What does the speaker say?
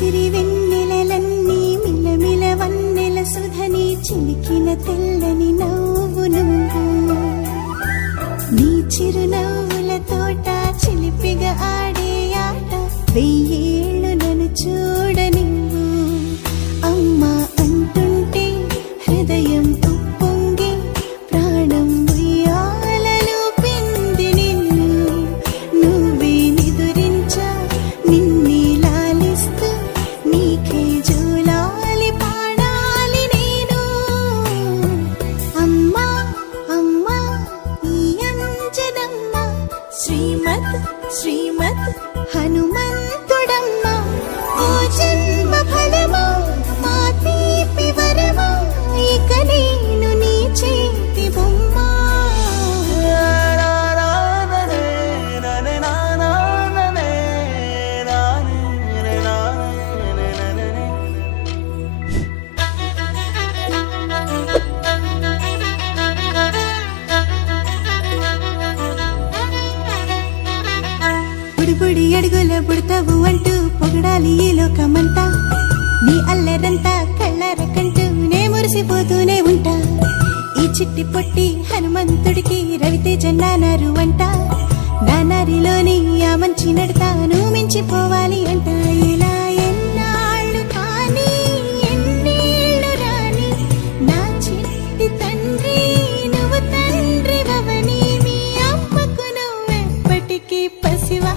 సిరి వెన్నెలలన్నీ మిలమిల వన్నెల సుధని చిలికిన తెల్లని నవ్వు నువ్వు నీ చిరునవ్వుల తోట చిలిపిగా ఆడే ఆట వెయ్యేళ్ళు నన్ను చూడని అమ్మా అంటుంటే హృదయం ఉప్పొంగి ప్రాణం ఉయ్యాలలో పిండి నిన్ను నువ్వే నిదురించా నిన్నే లాలిస్తూ నీకే జోలాలి పాడాలి నేను అమ్మా అమ్మా ఈ అంజనమ్మ శ్రీమత్ శ్రీమత్ హనుమంతుడమ్మ ఓ జన్మ ఫలమా మా తీపి వరమా ఇక నేను నీ చేతి బొమ్మ బుడిబుడి అడుగుల బుడతావు అంటూ పొగడాలి ఈ లోకమంతా నీ అల్లరంతా కళ్ళార కంటూ నే మురిసిపోతూనే ఉంటా ఈ చిట్టి పొట్టి హనుమంతుడికి రవితేజ నానారు అంట నానారిలోని ఆ మంచి నడతాను మించిపోవాలి అంట ఇలా ఎన్నాళ్ళు కానీ ఎన్నేళ్ళు రాని నా చిట్టి తండ్రి నువ్వు తండ్రి భవని మీ అమ్మకు నువ్వెప్పటికీ పసివా